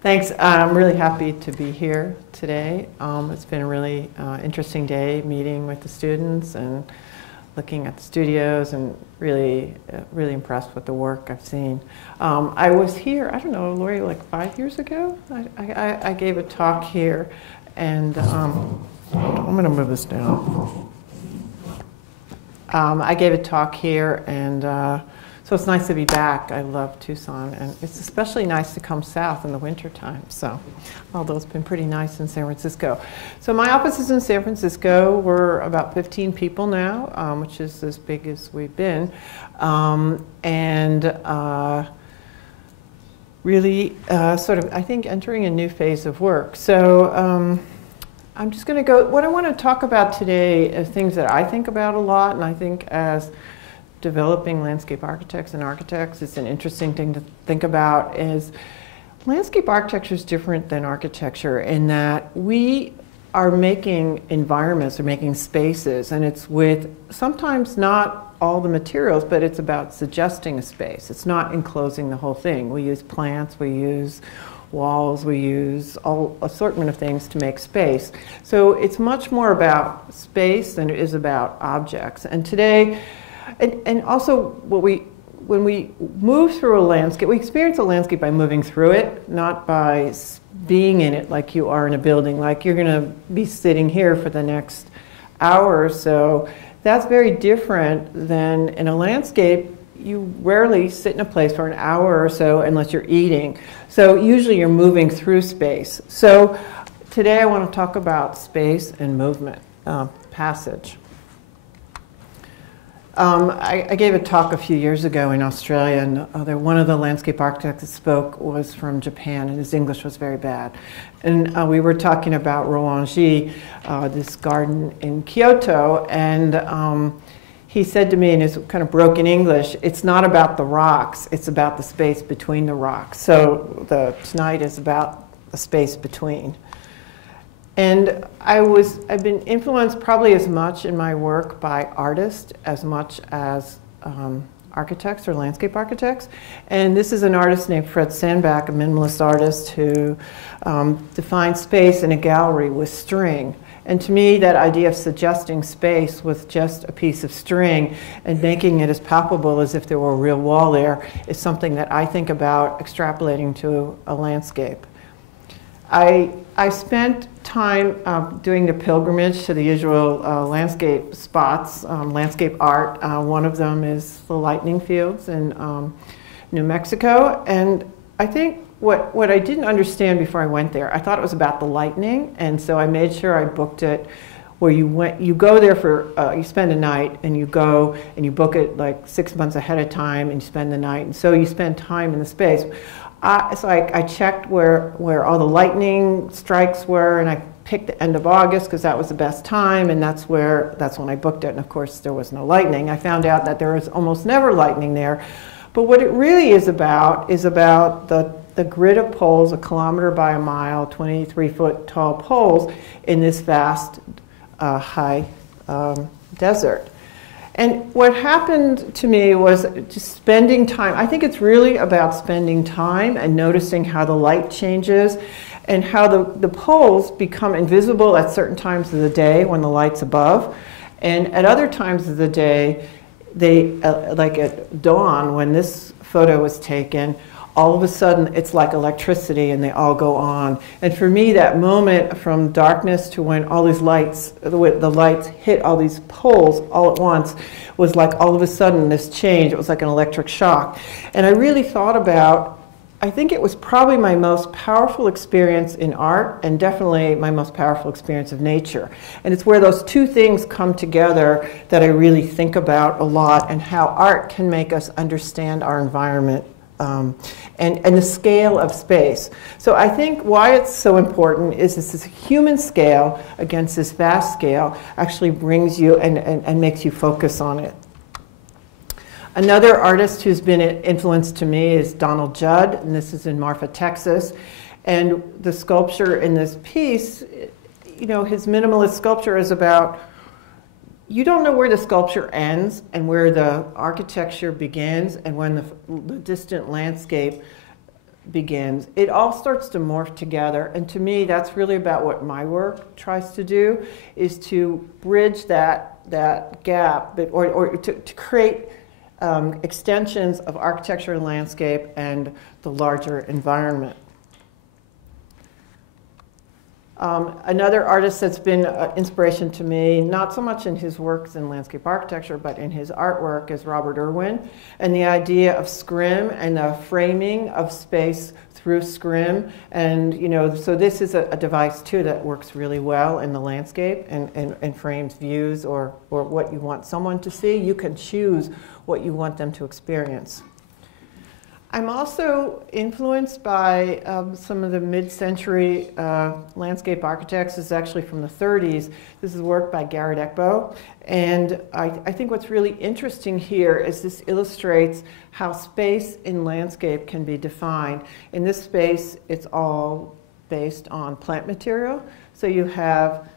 Thanks. I'm really happy to be here today. It's been a really interesting day meeting with the students and looking at the studios, and really impressed with the work I've seen. I was here, I don't know, Lori, like 5 years ago? I gave a talk here, and I'm going to move this down. I gave a talk here, and so it's nice to be back. I love Tucson, and it's especially nice to come south in the wintertime. So, although it's been pretty nice in San Francisco. So my office is in San Francisco. We're about 15 people now, which is as big as we've been. Really sort of, I think, entering a new phase of work. So I'm just going to go, what I want to talk about today are things that I think about a lot, and I think as developing landscape architects and architects, it's an interesting thing to think about, is landscape architecture is different than architecture in that we are making environments or making spaces, and it's with sometimes not all the materials, but it's about suggesting a space. It's not enclosing the whole thing. We use plants, we use walls, we use all assortment of things to make space. So it's much more about space than it is about objects. And today, and also when we move through a landscape, we experience a landscape by moving through it, not by being in it like you are in a building, like you're going to be sitting here for the next hour or so. That's very different than in a landscape. You rarely sit in a place for an hour or so unless you're eating. So usually you're moving through space. So today I want to talk about space and movement, passage. I gave a talk a few years ago in Australia, and one of the landscape architects that spoke was from Japan, and his English was very bad. And we were talking about Rowangi, this garden in Kyoto, and he said to me in his kind of broken English, it's not about the rocks, it's about the space between the rocks. So tonight is about the space between. And I've been influenced probably as much in my work by artists as much as architects or landscape architects. And this is an artist named Fred Sandback, a minimalist artist who defines space in a gallery with string. And to me, that idea of suggesting space with just a piece of string and making it as palpable as if there were a real wall there is something that I think about extrapolating to a landscape. I spent time doing the pilgrimage to the usual landscape spots, landscape art. One of them is the lightning fields in New Mexico. And I think what I didn't understand before I went there, I thought it was about the lightning, and so I made sure I booked it where you go there for, you spend a night, and you go and you book it like 6 months ahead of time, and you spend the night, and so you spend time in the space. So I checked where all the lightning strikes were, and I picked the end of August because that was the best time, and that's when I booked it. And of course, there was no lightning. I found out that there was almost never lightning there. But what it really is about the grid of poles, 1 kilometer by a mile, 23-foot tall poles in this vast, high desert. And what happened to me was just spending time. I think it's really about spending time and noticing how the light changes and how the poles become invisible at certain times of the day when the light's above. And at other times of the day, they, like at dawn when this photo was taken, all of a sudden it's like electricity and they all go on. And for me, that moment from darkness to when all these lights, the lights hit all these poles all at once, was like all of a sudden this change. It was like an electric shock. And I really thought about, I think it was probably my most powerful experience in art, and definitely my most powerful experience of nature. And it's where those two things come together that I really think about a lot, and how art can make us understand our environment and the scale of space. So I think why it's so important is this human scale against this vast scale actually brings you and makes you focus on it. Another artist who's been an influence to me is Donald Judd, and this is in Marfa, Texas. And the sculpture in this piece, you know, his minimalist sculpture is about, you don't know where the sculpture ends and where the architecture begins and when the distant landscape begins. It all starts to morph together, and to me that's really about what my work tries to do, is to bridge that gap, or to create extensions of architecture and landscape and the larger environment. Another artist that's been an inspiration to me, not so much in his works in landscape architecture, but in his artwork, is Robert Irwin. And the idea of scrim and the framing of space through scrim. And, you know, so this is a device, too, that works really well in the landscape and frames views or what you want someone to see. You can choose what you want them to experience. I'm also influenced by some of the mid-century landscape architects. This is actually from the 30s. This is work by Garrett Ekbo. And I think what's really interesting here is this illustrates how space in landscape can be defined. In this space, it's all based on plant material. So you have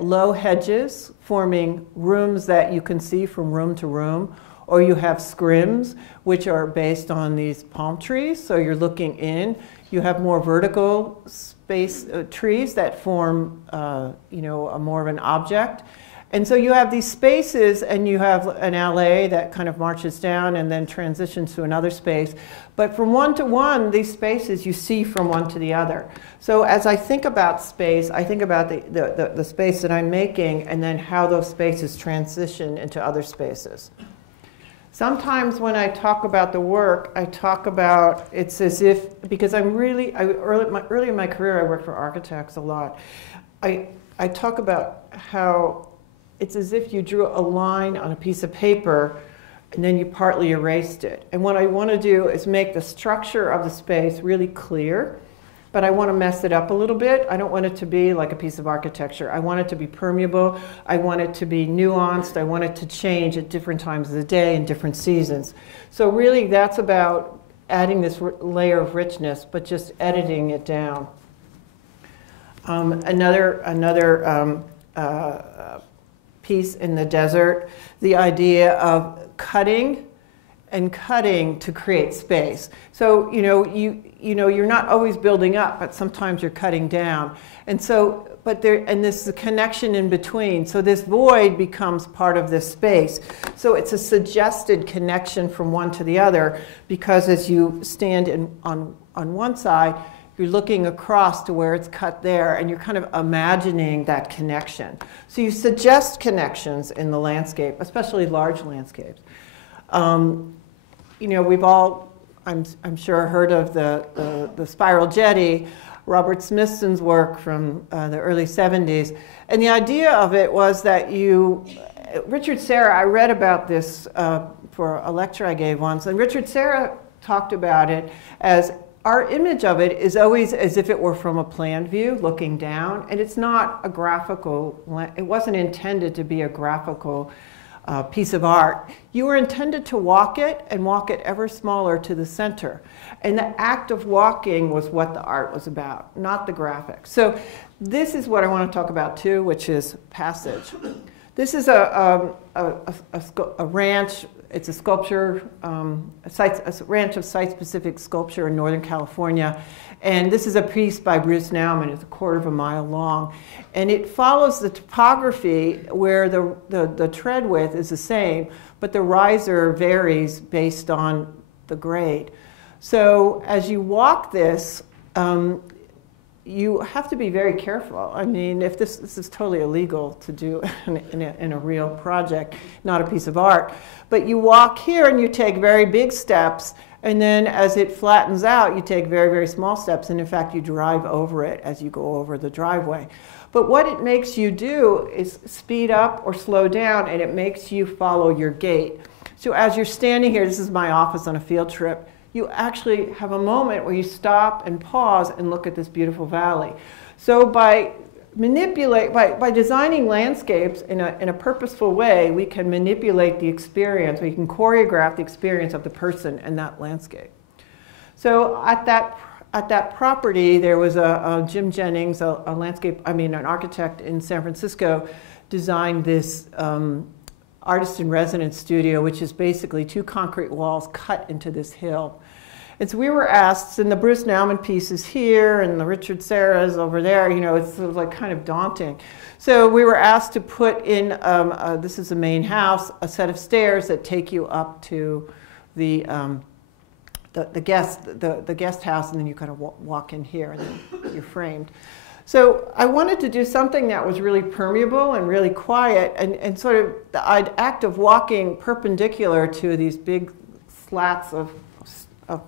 low hedges forming rooms that you can see from room to room. Or you have scrims, which are based on these palm trees, so you're looking in. You have more vertical space trees that form, you know, more of an object. And so you have these spaces, and you have an alley that kind of marches down and then transitions to another space. But from one to one, these spaces you see from one to the other. So as I think about space, I think about the space that I'm making and then how those spaces transition into other spaces. Sometimes when I talk about the work, I talk about, it's as if, because early in my career I worked for architects a lot. I talk about how it's as if you drew a line on a piece of paper and then you partly erased it. And what I want to do is make the structure of the space really clear, but I want to mess it up a little bit. I don't want it to be like a piece of architecture. I want it to be permeable. I want it to be nuanced. I want it to change at different times of the day and different seasons. So really that's about adding this layer of richness, but just editing it down. Another piece in the desert, the idea of cutting and cutting to create space. So, you're not always building up, but sometimes you're cutting down. And so, and this is a connection in between. So this void becomes part of this space. So it's a suggested connection from one to the other, because as you stand on one side, you're looking across to where it's cut there, and you're kind of imagining that connection. So you suggest connections in the landscape, especially large landscapes. We've all, I'm sure, heard of the spiral jetty, Robert Smithson's work from the early 70s. And the idea of it was that Richard Serra, I read about this for a lecture I gave once, and Richard Serra talked about it as our image of it is always as if it were from a plan view, looking down, and it's not a graphical, it wasn't intended to be a graphical piece of art. You were intended to walk it and walk it ever smaller to the center. And the act of walking was what the art was about, not the graphics. So this is what I want to talk about too, which is passage. This is a ranch. It's a sculpture, a ranch of site-specific sculpture in Northern California. And this is a piece by Bruce Nauman. It's 1/4 of a mile long. And it follows the topography where the tread width is the same, but the riser varies based on the grade. So as you walk this, you have to be very careful. I mean, if this is totally illegal to do in a real project, not a piece of art. But you walk here and you take very big steps, and then as it flattens out, you take very, very small steps, and in fact, you drive over it as you go over the driveway. But what it makes you do is speed up or slow down, and it makes you follow your gait. So as you're standing here, this is my office on a field trip, you actually have a moment where you stop and pause and look at this beautiful valley. So by designing landscapes in a purposeful way, we can manipulate the experience, we can choreograph the experience of the person in that landscape. So at that property, there was a Jim Jennings, an architect in San Francisco, designed this artist in residence studio, which is basically 2 concrete walls cut into this hill. And so we were asked, and the Bruce Nauman piece is here, and the Richard Serra is over there, you know, it's sort of like kind of daunting. So we were asked to put in, this is the main house, a set of stairs that take you up to the guest house, and then you kind of walk in here, and then you're framed. So I wanted to do something that was really permeable and really quiet, and sort of the act of walking perpendicular to these big slats of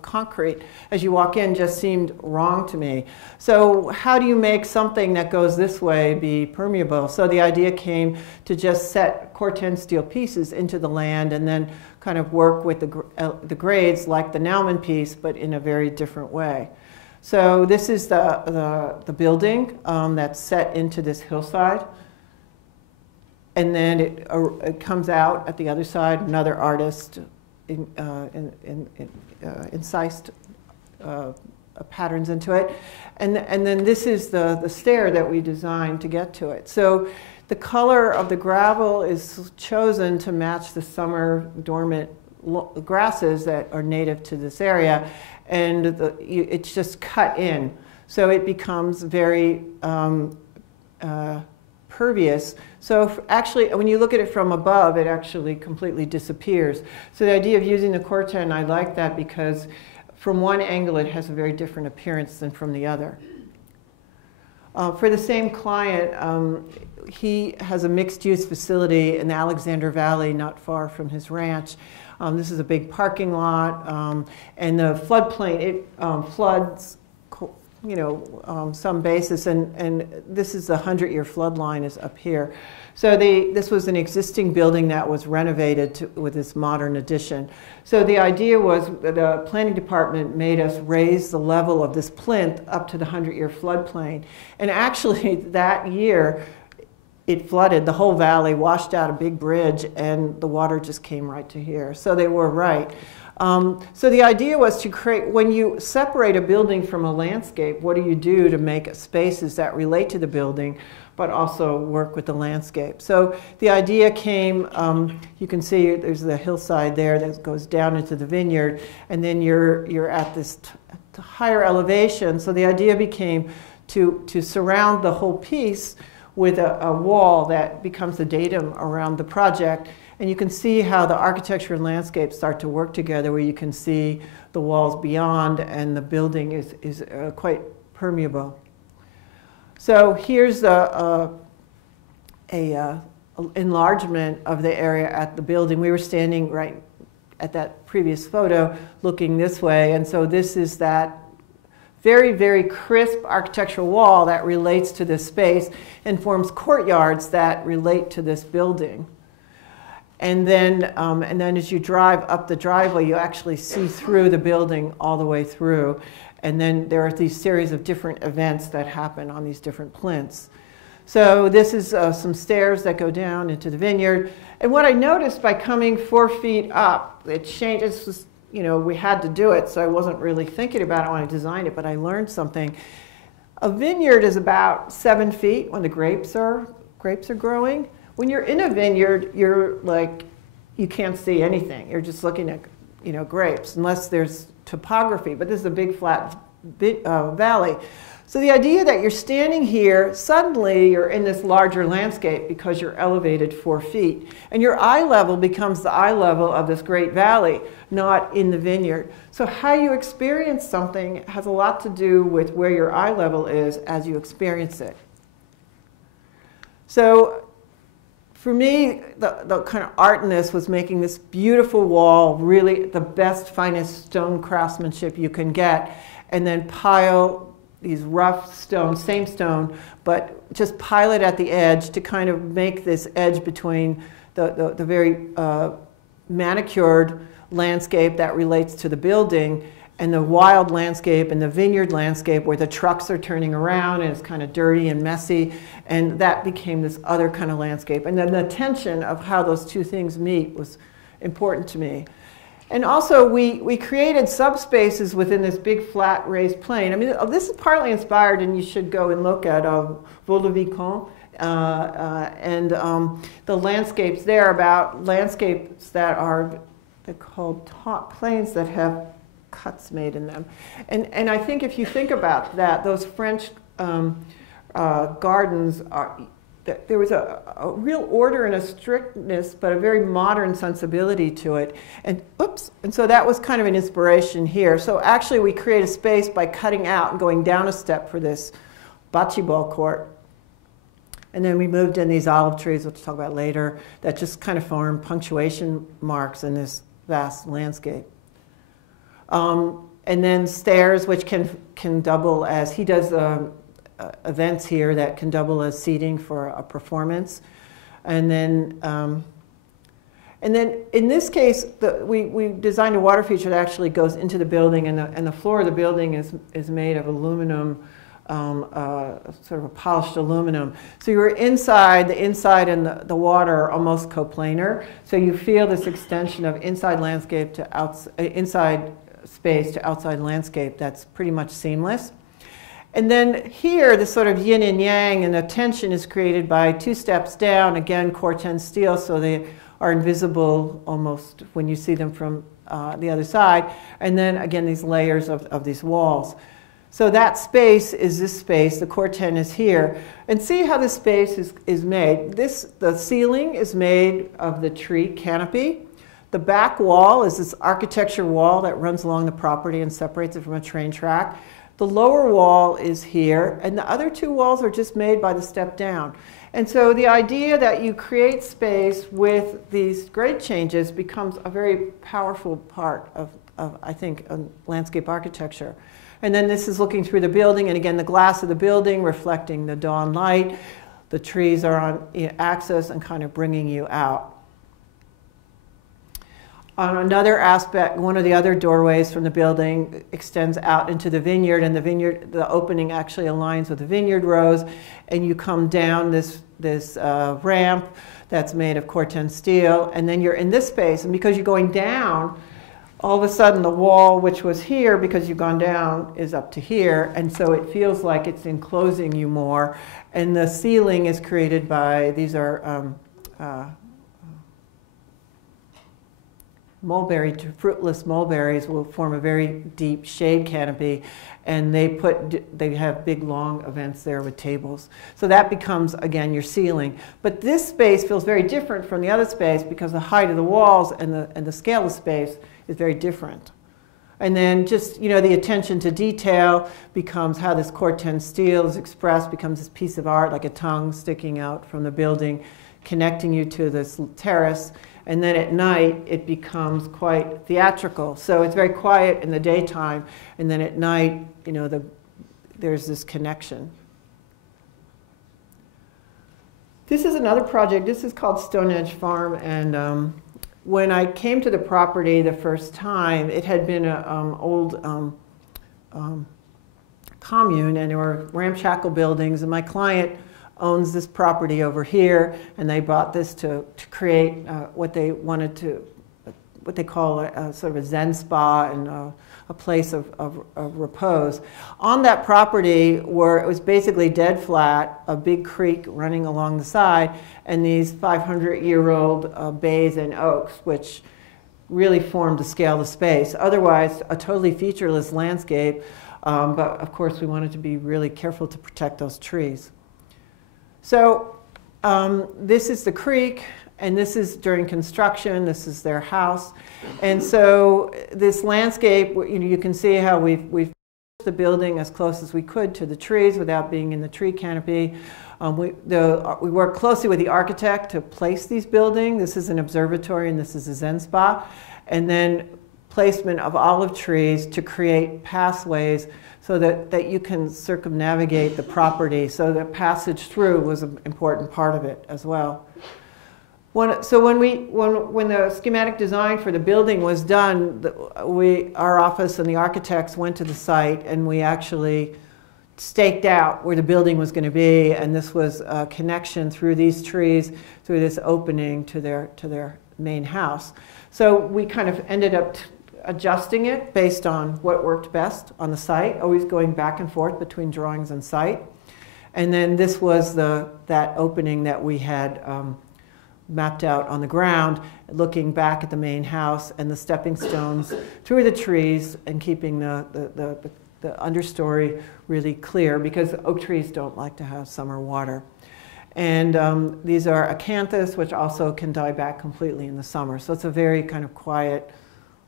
concrete as you walk in just seemed wrong to me. So how do you make something that goes this way be permeable? So the idea came to just set Corten steel pieces into the land and then kind of work with the grades like the Nauman piece, but in a very different way. So this is the building that's set into this hillside. And then it comes out at the other side, another artist incised patterns into it. And then this is the stair that we designed to get to it. So the color of the gravel is chosen to match the summer dormant grasses that are native to this area. And it's just cut in. So it becomes very pervious. So actually, when you look at it from above, it actually completely disappears. So the idea of using the Corten, I like that because from one angle, it has a very different appearance than from the other. For the same client, he has a mixed-use facility in the Alexander Valley, not far from his ranch. This is a big parking lot, and the floodplain, it floods, you know, some basis, and this is the 100-year flood line is up here. So this was an existing building that was renovated with this modern addition. So the idea was the planning department made us raise the level of this plinth up to the 100-year floodplain. And actually that year, it flooded, the whole valley washed out a big bridge, and the water just came right to here. So they were right. So the idea was to create, when you separate a building from a landscape, what do you do to make spaces that relate to the building, but also work with the landscape? So the idea came, you can see there's the hillside there that goes down into the vineyard, and then you're at this higher elevation. So the idea became to surround the whole piece with a wall that becomes the datum around the project. And you can see how the architecture and landscape start to work together, where you can see the walls beyond, and the building is quite permeable. So here's a enlargement of the area at the building. We were standing right at that previous photo looking this way, and so this is that very, very crisp architectural wall that relates to this space and forms courtyards that relate to this building. And then as you drive up the driveway, you actually see through the building all the way through. And then there are these series of different events that happen on these different plinths. So this is some stairs that go down into the vineyard. And what I noticed by coming 4 feet up, it changes. You know, we had to do it, so I wasn't really thinking about it when I designed it, but I learned something. A vineyard is about 7 feet when the grapes are growing. When you're in a vineyard, you're like, you can't see anything. You're just looking at, you know, grapes, unless there's topography, but this is a big flat valley. So the idea that you're standing here, suddenly you're in this larger landscape because you're elevated 4 feet. And your eye level becomes the eye level of this great valley, not in the vineyard. So how you experience something has a lot to do with where your eye level is as you experience it. So for me, the kind of art in this was making this beautiful wall, really the best, finest stone craftsmanship you can get, and then pile these rough stones, same stone, but just pile it at the edge to kind of make this edge between the very manicured landscape that relates to the building and the wild landscape and the vineyard landscape where the trucks are turning around and it's kind of dirty and messy, and that became this other kind of landscape. And then the tension of how those two things meet was important to me. And also, we created subspaces within this big flat raised plain. I mean, this is partly inspired, and you should go and look at Vaux-le-Vicomte The landscapes there about landscapes that are, they're called taut plains that have cuts made in them. And I think if you think about that, those French gardens are, there was a real order and a strictness, but a very modern sensibility to it. And so that was kind of an inspiration here. So actually we create a space by cutting out and going down a step for this bocce ball court. And then we moved in these olive trees, which we'll talk about later, that just kind of form punctuation marks in this vast landscape. And then stairs, which can double as, he does events here that can double as seating for a performance. And then in this case, we designed a water feature that actually goes into the building, and the floor of the building is made of aluminum, sort of a polished aluminum. So you're inside, the inside and the water are almost coplanar. So you feel this extension of inside landscape to inside space to outside landscape that's pretty much seamless. And then here, this sort of yin and yang, and the tension is created by 2 steps down, again, Corten steel, so they are invisible almost when you see them from the other side. And then, again, these layers of these walls. So that space is this space, the Corten is here. And see how this space is made. The ceiling is made of the tree canopy. The back wall is this architecture wall that runs along the property and separates it from a train track. The lower wall is here, and the other 2 walls are just made by the step down. And so the idea that you create space with these grade changes becomes a very powerful part of I think, landscape architecture. And then this is looking through the building, and again, the glass of the building reflecting the dawn light. The trees are on axis and kind of bringing you out. On another aspect, one of the other doorways from the building extends out into the vineyard, and the opening actually aligns with the vineyard rows, and you come down this ramp that's made of Corten steel, and then you're in this space, and because you're going down, all of a sudden the wall, which was here because you've gone down, is up to here, and so it feels like it's enclosing you more, and the ceiling is created by, these are fruitless mulberries will form a very deep shade canopy, and they have big long events there with tables. So that becomes, again, your ceiling. But this space feels very different from the other space because the height of the walls and the scale of space is very different. And then just, the attention to detail becomes how this Corten steel is expressed, becomes this piece of art, like a tongue sticking out from the building, connecting you to this terrace. And then at night, it becomes quite theatrical. So it's very quiet in the daytime, and then at night, there's this connection. This is another project. This is called Stone Edge Farm, and when I came to the property the first time, it had been an old commune, and there were ramshackle buildings, and my client owns this property over here, and they bought this to create what they call a sort of a Zen spa and a place of repose. On that property, where it was basically dead flat, a big creek running along the side, and these 500-year-old bays and oaks, which really formed to scale the space. Otherwise, a totally featureless landscape, but of course we wanted to be really careful to protect those trees. So this is the creek, and this is during construction. This is their house. And so this landscape, you can see how we've pushed the building as close as we could to the trees without being in the tree canopy. We work closely with the architect to place these buildings. This is an observatory, and this is a Zen spa. And then placement of olive trees to create pathways so that you can circumnavigate the property. So the passage through was an important part of it as well. When the schematic design for the building was done, our office and the architects went to the site, and we actually staked out where the building was going to be, and this was a connection through these trees, through this opening to their main house. So we kind of ended up adjusting it based on what worked best on the site, always going back and forth between drawings and site. And then this was that opening that we had mapped out on the ground, looking back at the main house and the stepping stones through the trees and keeping the understory really clear, because oak trees don't like to have summer water. And these are acanthus, which also can die back completely in the summer. So it's a very kind of quiet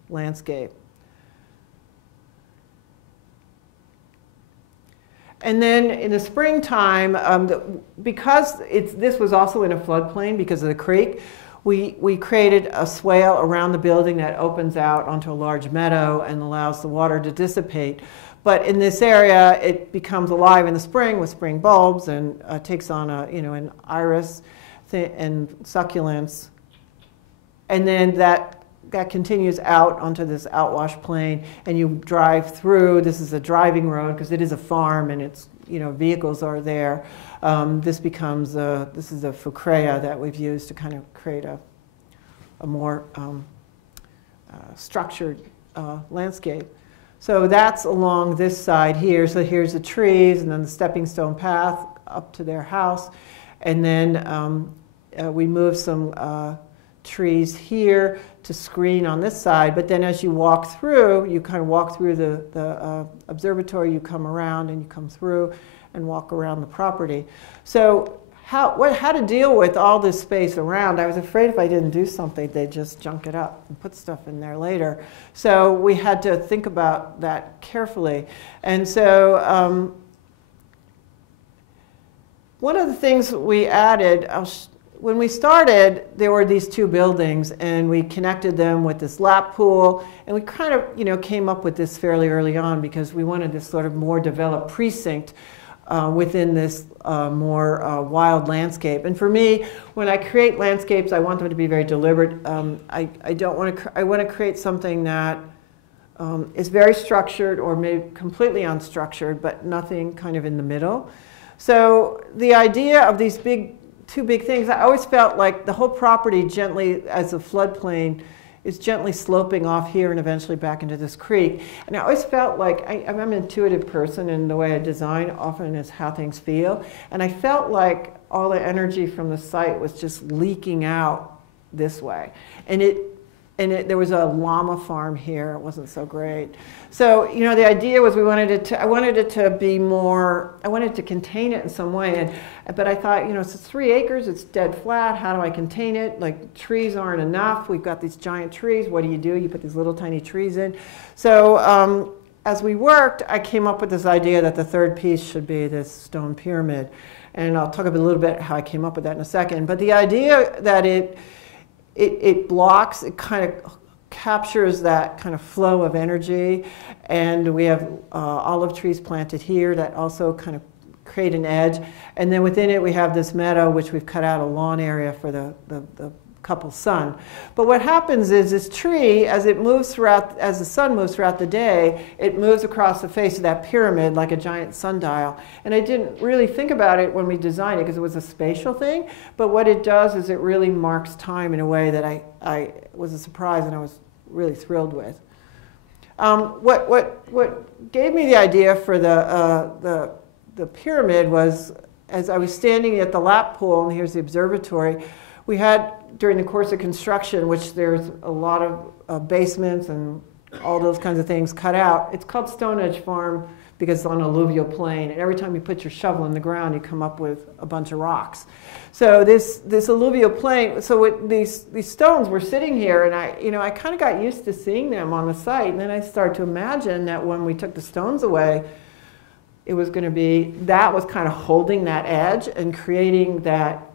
landscape. And then in the springtime, because this was also in a floodplain because of the creek, we created a swale around the building that opens out onto a large meadow and allows the water to dissipate. But in this area, it becomes alive in the spring with spring bulbs and takes on an iris and succulents. And then that continues out onto this outwash plain, and you drive through. This is a driving road because it is a farm, and it's vehicles are there. This becomes this is a fucrea that we've used to kind of create a more structured landscape. So that's along this side here. So here's the trees, and then the stepping stone path up to their house, and then we moved some trees here to screen on this side, but then as you walk through, you kind of walk through the observatory, you come around and you come through and walk around the property. So how to deal with all this space around? I was afraid if I didn't do something, they'd just junk it up and put stuff in there later. So we had to think about that carefully. And so one of the things we added, when we started, there were these two buildings, and we connected them with this lap pool, and we kind of, came up with this fairly early on because we wanted this sort of more developed precinct within this more wild landscape. And for me, when I create landscapes, I want them to be very deliberate. I want to create something that is very structured or maybe completely unstructured, but nothing kind of in the middle. So the idea of these two big things, I always felt like the whole property gently, as a floodplain, is gently sloping off here and eventually back into this creek. And I always felt like, I'm an intuitive person, and the way I design often is how things feel. And I felt like all the energy from the site was just leaking out this way. And there was a llama farm here. It wasn't so great. So, the idea was I wanted it to be more, I wanted to contain it in some way. But I thought, it's 3 acres, it's dead flat. How do I contain it? Like, trees aren't enough. We've got these giant trees. What do? You put these little tiny trees in. So as we worked, I came up with this idea that the third piece should be this stone pyramid. And I'll talk a little bit how I came up with that in a second. But the idea that it blocks, it kind of captures that kind of flow of energy. And we have olive trees planted here that also kind of create an edge. And then within it, we have this meadow, which we've cut out a lawn area for the couple's son. But what happens is this tree, as the sun moves throughout the day, it moves across the face of that pyramid like a giant sundial. And I didn't really think about it when we designed it because it was a spatial thing. But what it does is it really marks time in a way that I was a surprise and I was really thrilled with. What gave me the idea for the pyramid was, as I was standing at the lap pool, and here's the observatory, we had, during the course of construction, which there's a lot of basements and all those kinds of things cut out. It's called Stone Edge Farm because it's on an alluvial plain. And every time you put your shovel in the ground, you come up with a bunch of rocks. So this alluvial plain, so these stones were sitting here, and I kind of got used to seeing them on the site. And then I started to imagine that when we took the stones away, it was going to be, that was kind of holding that edge and creating that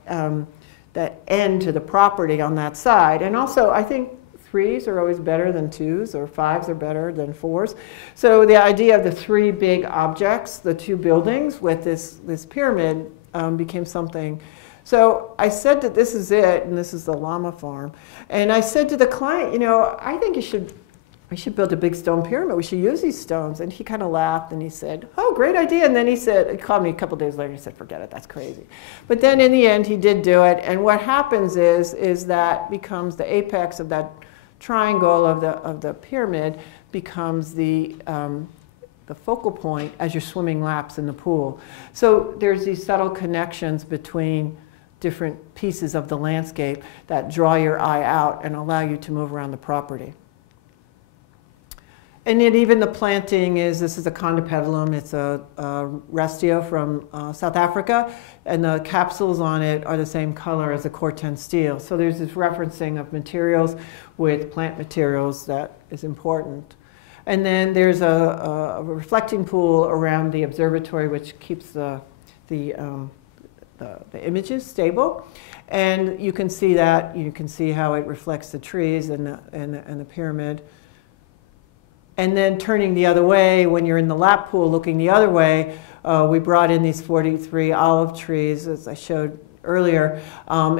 end to the property on that side. And also, I think 3s are always better than 2s, or 5s are better than 4s. So the idea of the 3 big objects, the 2 buildings with this pyramid became something. So I said that this is it, and this is the llama farm. And I said to the client, I think we should build a big stone pyramid. We should use these stones. And he kind of laughed and he said, oh, great idea. And then he called me a couple days later. He said, forget it, that's crazy. But then in the end, he did do it. And what happens is that becomes the apex of that triangle of the pyramid becomes the the focal point as you're swimming laps in the pool. So there's these subtle connections between different pieces of the landscape that draw your eye out and allow you to move around the property. And then even the planting this is a Condensate. It's a Restio from South Africa, and the capsules on it are the same color as the Corten steel. So there's this referencing of materials with plant materials that is important. And then there's a reflecting pool around the observatory, which keeps the images stable. And you can see that. You can see how it reflects the trees and the pyramid. And then turning the other way, when you're in the lap pool looking the other way, we brought in these 43 olive trees, as I showed earlier.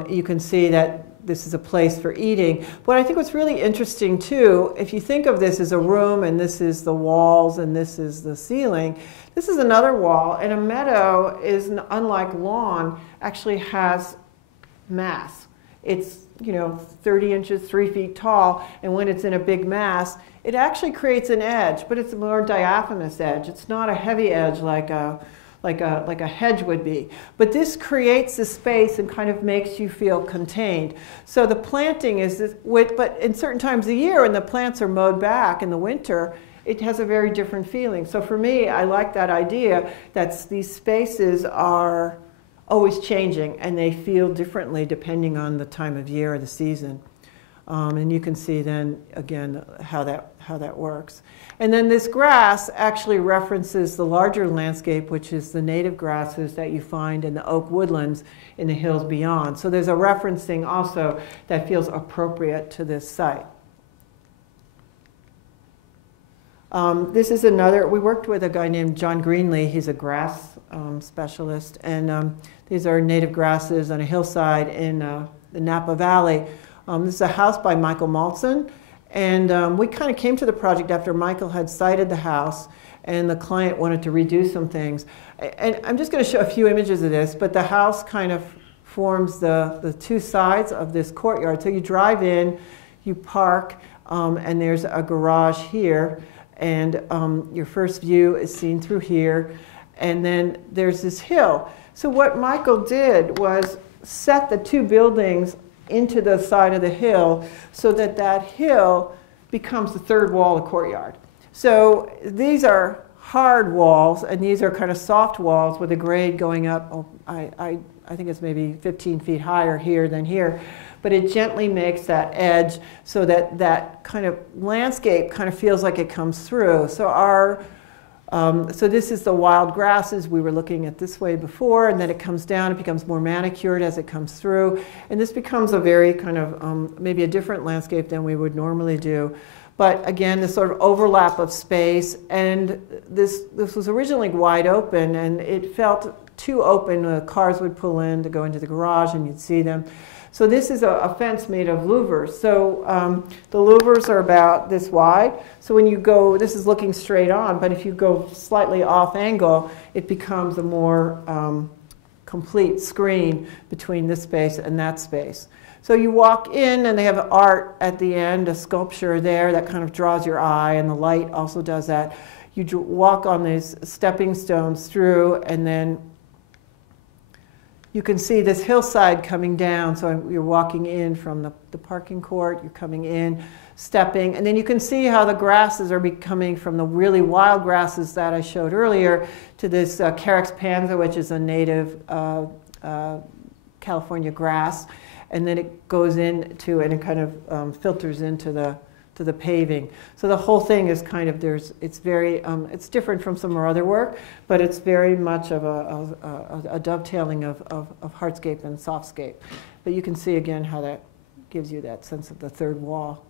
You can see that this is a place for eating. But I think what's really interesting too, if you think of this as a room and this is the walls and this is the ceiling, this is another wall. And a meadow is, unlike lawn, actually has mass. It's 30 inches, 3 feet tall, and when it's in a big mass, it actually creates an edge, but it's a more diaphanous edge. It's not a heavy edge like a hedge would be. But this creates the space and kind of makes you feel contained. So the planting is, but in certain times of the year, when the plants are mowed back in the winter, it has a very different feeling. So for me, I like that idea that these spaces are always changing and they feel differently depending on the time of year or the season. And you can see then, again, how that works. And then this grass actually references the larger landscape, which is the native grasses that you find in the oak woodlands in the hills beyond. So there's a referencing also that feels appropriate to this site. This is another, we worked with a guy named John Greenlee. He's a grass specialist. And these are native grasses on a hillside in the Napa Valley. This is a house by Michael Maltson. And we kind of came to the project after Michael had sited the house and the client wanted to redo some things. And I'm just going to show a few images of this, but the house kind of forms the two sides of this courtyard. So you drive in, you park, and there's a garage here. And your first view is seen through here. And then there's this hill. So what Michael did was set the two buildings into the side of the hill so that that hill becomes the third wall of the courtyard. So these are hard walls, and these are kind of soft walls with a grade going up. Oh, I think it's maybe 15 feet higher here than here. But it gently makes that edge so that that kind of landscape kind of feels like it comes through. So so this is the wild grasses. We were looking at this way before, and then it comes down. It becomes more manicured as it comes through. And this becomes a very kind of maybe a different landscape than we would normally do. But again, this sort of overlap of space. And this was originally wide open, and it felt too open. Cars would pull in to go into the garage, and you'd see them. So this is a fence made of louvers. So the louvers are about this wide. So when you go, this is looking straight on, but if you go slightly off angle, it becomes a more complete screen between this space and that space. So you walk in, and they have art at the end, a sculpture there that kind of draws your eye, and the light also does that. You walk on these stepping stones through, and then you can see this hillside coming down. So you're walking in from the parking court, you're coming in, stepping, and then you can see how the grasses are becoming from the really wild grasses that I showed earlier to this Carex panza, which is a native California grass. And then it goes into, and it kind of filters into the paving. So the whole thing is kind of, it's very, it's different from some of our other work, but it's very much of a dovetailing of hardscape and softscape. But you can see again how that gives you that sense of the third wall.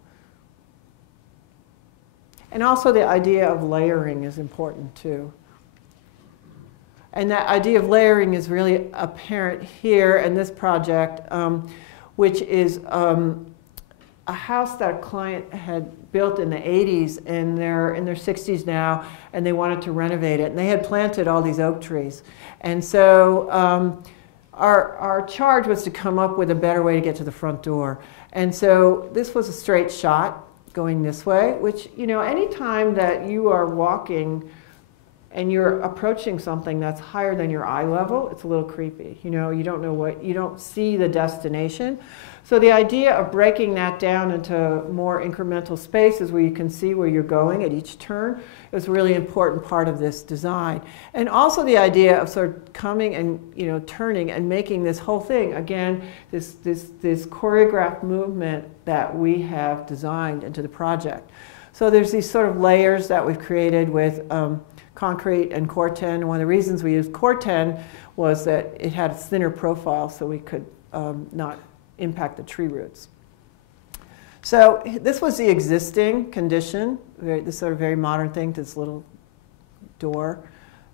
And also the idea of layering is important too. And that idea of layering is really apparent here in this project, which is a house that a client had built in the 80s, and they're in their 60s now, and they wanted to renovate it. And they had planted all these oak trees. And so our charge was to come up with a better way to get to the front door. And so this was a straight shot going this way, which, you know, anytime that you are walking and you're approaching something that's higher than your eye level, it's a little creepy. You know, you don't know what, you don't see the destination. So the idea of breaking that down into more incremental spaces where you can see where you're going at each turn is a really important part of this design. And also the idea of sort of coming and, you know, turning and making this whole thing, again, this choreographed movement that we have designed into the project. So there's these sort of layers that we've created with concrete and corten. One of the reasons we used corten was that it had a thinner profile so we could not impact the tree roots. So this was the existing condition, this sort of very modern thing, this little door.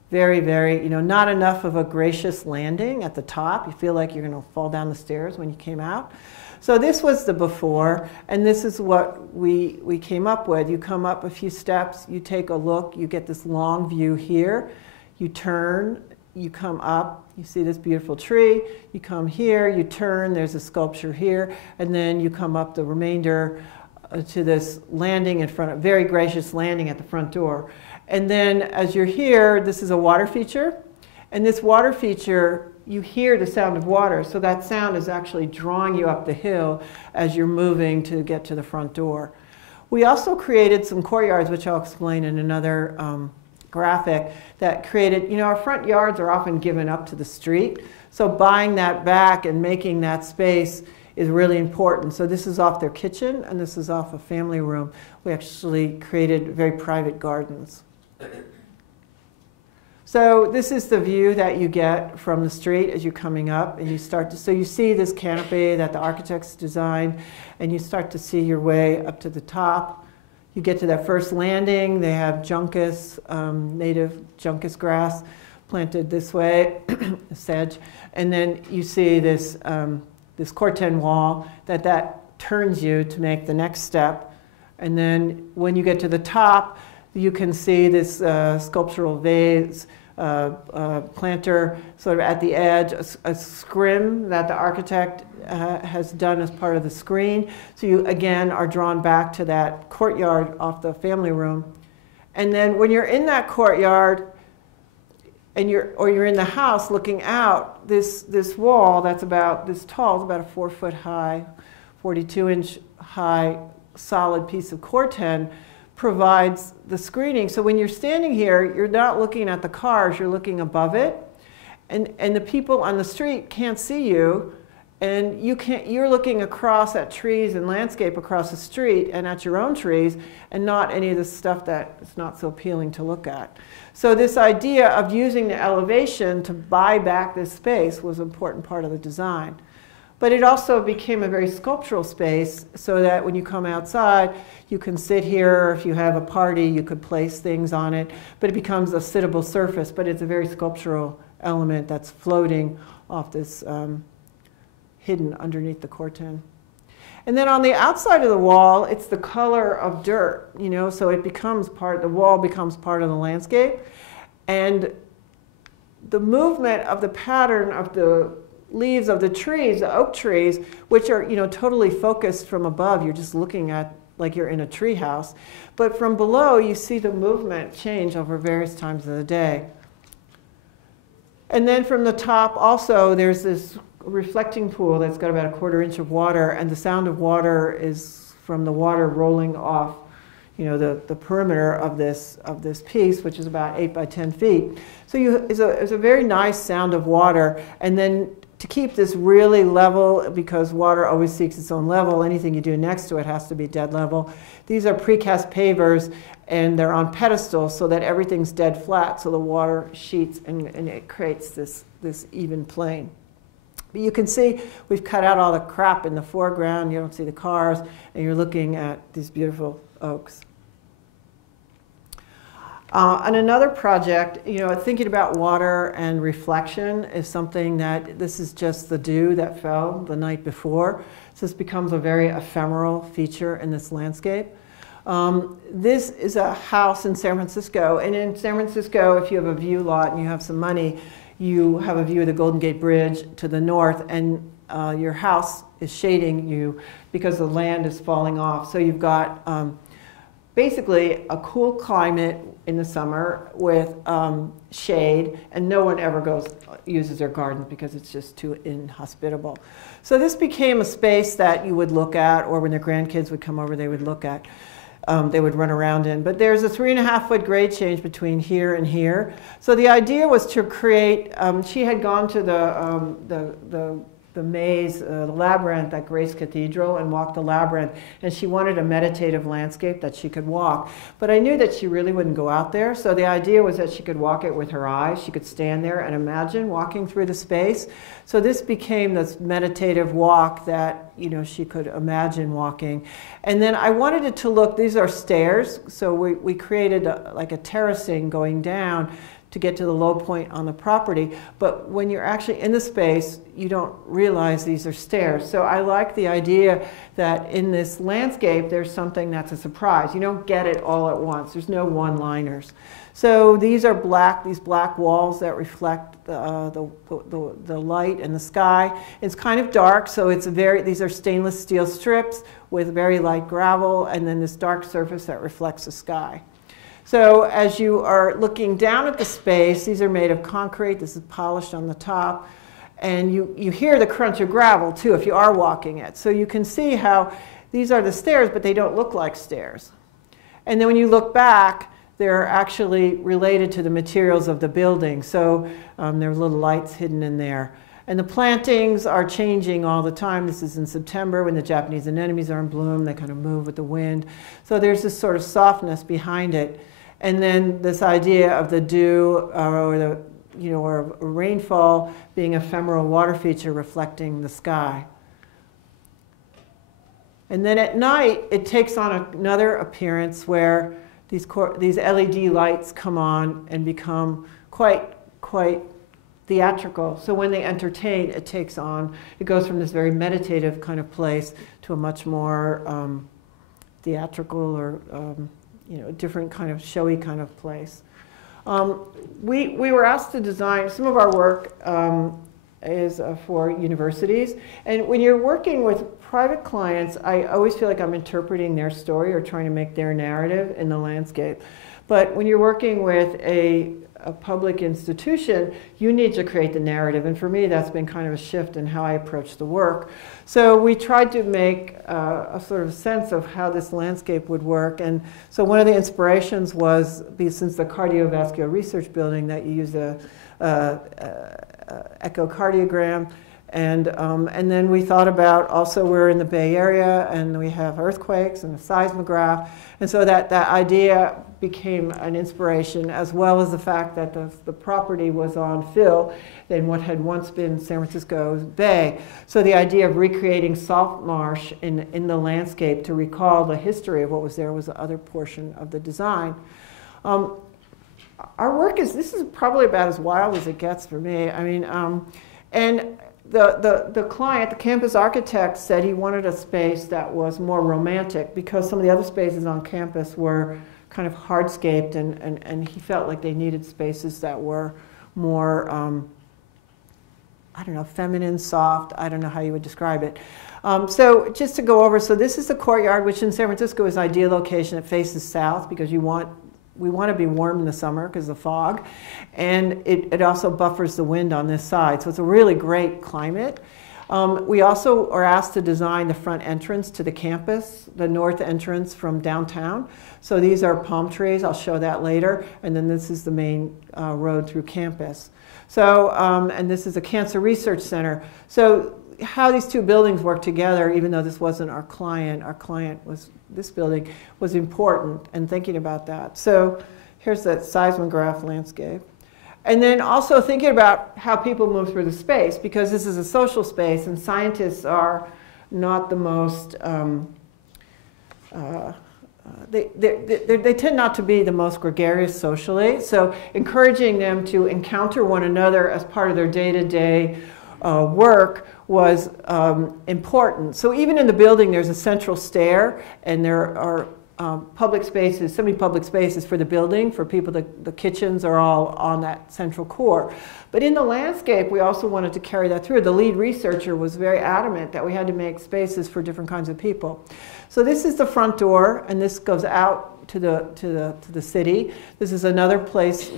Very, very, you know, not enough of a gracious landing at the top. You feel like you're going to fall down the stairs when you came out. So this was the before, and this is what we came up with. You come up a few steps, you take a look, you get this long view here, you turn, you come up, you see this beautiful tree, you come here, you turn, there's a sculpture here, and then you come up the remainder to this landing in front of, very gracious landing at the front door. And then as you're here, this is a water feature, and this water feature, you hear the sound of water, so that sound is actually drawing you up the hill as you're moving to get to the front door. We also created some courtyards, which I'll explain in another graphic, that created, you know, our front yards are often given up to the street, so buying that back and making that space is really important. So this is off their kitchen, and this is off a family room. We actually created very private gardens. So this is the view that you get from the street as you're coming up, and you start to, so you see this canopy that the architects designed, and you start to see your way up to the top. You get to that first landing, they have juncus, native juncus grass planted this way, sedge, and then you see this, this corten wall that turns you to make the next step. And then when you get to the top, you can see this sculptural vase, planter sort of at the edge, a scrim that the architect has done as part of the screen. So you again are drawn back to that courtyard off the family room. And then when you're in that courtyard and you're in the house looking out, this wall that's about this tall, it's about a 4-foot high, 42-inch high solid piece of corten, provides the screening. So when you're standing here, you're not looking at the cars, you're looking above it. And the people on the street can't see you, and you're looking across at trees and landscape across the street and at your own trees, and not any of the stuff that is not so appealing to look at. So this idea of using the elevation to buy back this space was an important part of the design. But it also became a very sculptural space, so that when you come outside, you can sit here. If you have a party, you could place things on it. But it becomes a sittable surface, but it's a very sculptural element that's floating off this, hidden underneath the corten. And then on the outside of the wall, it's the color of dirt, you know, so it becomes the wall becomes part of the landscape. And the movement of the pattern of the leaves of the trees, the oak trees, which are, you know, totally focused from above. You're just looking at like you're in a tree house. But from below, you see the movement change over various times of the day. And then from the top also, there's this reflecting pool that's got about a 1/4 inch of water, and the sound of water is from the water rolling off, you know, the perimeter of this piece, which is about 8 by 10 feet. So it's a very nice sound of water. And then to keep this really level, because water always seeks its own level, anything you do next to it has to be dead level. These are precast pavers, and they're on pedestals so that everything's dead flat, so the water sheets and it creates this even plane. But you can see we've cut out all the crap in the foreground. You don't see the cars, and you're looking at these beautiful oaks. On another project, you know, thinking about water and reflection is something that, this is just the dew that fell the night before. So this becomes a very ephemeral feature in this landscape. This is a house in San Francisco, and in San Francisco, if you have a view lot and you have some money, you have a view of the Golden Gate Bridge to the north, and your house is shading you because the land is falling off. So you've got basically a cool climate in the summer with shade, and no one ever uses their gardens because it's just too inhospitable. So this became a space that you would look at, or when their grandkids would come over, they would look at. They would run around in. But there's a 3.5-foot grade change between here and here. So the idea was to create, she had gone to the maze, the labyrinth at Grace Cathedral, and walked the labyrinth, and she wanted a meditative landscape that she could walk. But I knew that she really wouldn't go out there, so the idea was that she could walk it with her eyes. She could stand there and imagine walking through the space. So this became this meditative walk that, you know, she could imagine walking. And then I wanted it to look, these are stairs, so we created like a terracing going down to get to the low point on the property. But when you're actually in the space, you don't realize these are stairs. So I like the idea that in this landscape, there's something that's a surprise. You don't get it all at once. There's no one-liners. So these are these black walls that reflect the light and the sky. It's kind of dark, so these are stainless steel strips with very light gravel, and then this dark surface that reflects the sky. So as you are looking down at the space, these are made of concrete. This is polished on the top. And you hear the crunch of gravel, too, if you are walking it. So you can see how these are the stairs, but they don't look like stairs. And then when you look back, they're actually related to the materials of the building. So there are little lights hidden in there. And the plantings are changing all the time. This is in September when the Japanese anemones are in bloom. They kind of move with the wind. So there's this sort of softness behind it. And then this idea of the dew or rainfall being ephemeral water feature reflecting the sky. And then at night, it takes on another appearance where these LED lights come on and become quite theatrical. So when they entertain, it goes from this very meditative kind of place to a much more theatrical or different kind of showy kind of place. We were asked to design, some of our work is for universities. And when you're working with private clients, I always feel like I'm interpreting their story or trying to make their narrative in the landscape. But when you're working with a public institution, you need to create the narrative. And for me, that's been kind of a shift in how I approach the work. So we tried to make a sort of sense of how this landscape would work. And so one of the inspirations was, since the cardiovascular research building, that you use a echocardiogram. And then we thought about, also we're in the Bay Area and we have earthquakes and a seismograph. And so that idea became an inspiration, as well as the fact that the property was on fill in what had once been San Francisco's Bay. So the idea of recreating salt marsh in the landscape to recall the history of what was there was the other portion of the design. Our work this is probably about as wild as it gets for me. I mean, and the client, the campus architect, said he wanted a space that was more romantic because some of the other spaces on campus were kind of hardscaped, and he felt like they needed spaces that were more, I don't know, feminine, soft. I don't know how you would describe it. So just to go over, so this is the courtyard, which in San Francisco is an ideal location. It faces south because we want to be warm in the summer because of the fog. And it also buffers the wind on this side. So it's a really great climate. We also are asked to design the front entrance to the campus, the north entrance from downtown. So these are palm trees. I'll show that later. And then this is the main road through campus. So, and this is a cancer research center. So how these two buildings work together, even though this wasn't our client was, this building was important, and thinking about that. So here's that seismograph landscape. And then also thinking about how people move through the space, because this is a social space and scientists are not the most, they tend not to be the most gregarious socially. So encouraging them to encounter one another as part of their day-to-day work was important. So even in the building, there's a central stair, and there are public spaces, semi-public spaces for the building, for people, the kitchens are all on that central core. But in the landscape, we also wanted to carry that through. The lead researcher was very adamant that we had to make spaces for different kinds of people. So this is the front door, and this goes out to the city. This is another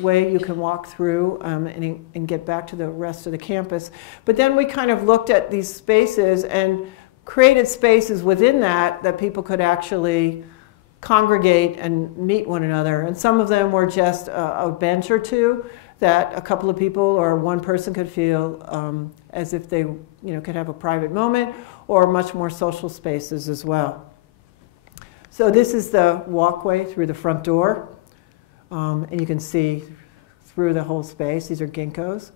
way you can walk through and get back to the rest of the campus. But then we kind of looked at these spaces and created spaces within that people could actually congregate and meet one another. And some of them were just a bench or two that a couple of people or one person could feel as if they could have a private moment, or much more social spaces as well. So this is the walkway through the front door, and you can see through the whole space. These are ginkgos.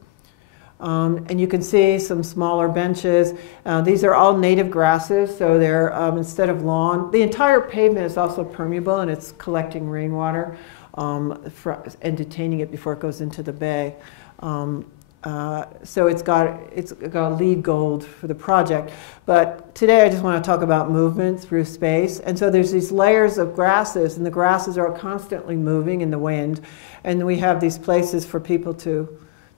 And you can see some smaller benches. These are all native grasses, so they're, instead of lawn, the entire pavement is also permeable, and it's collecting rainwater and detaining it before it goes into the bay. So it's got a lead gold for the project. But today I just want to talk about movement through space. And so there's these layers of grasses, and the grasses are constantly moving in the wind. And we have these places for people to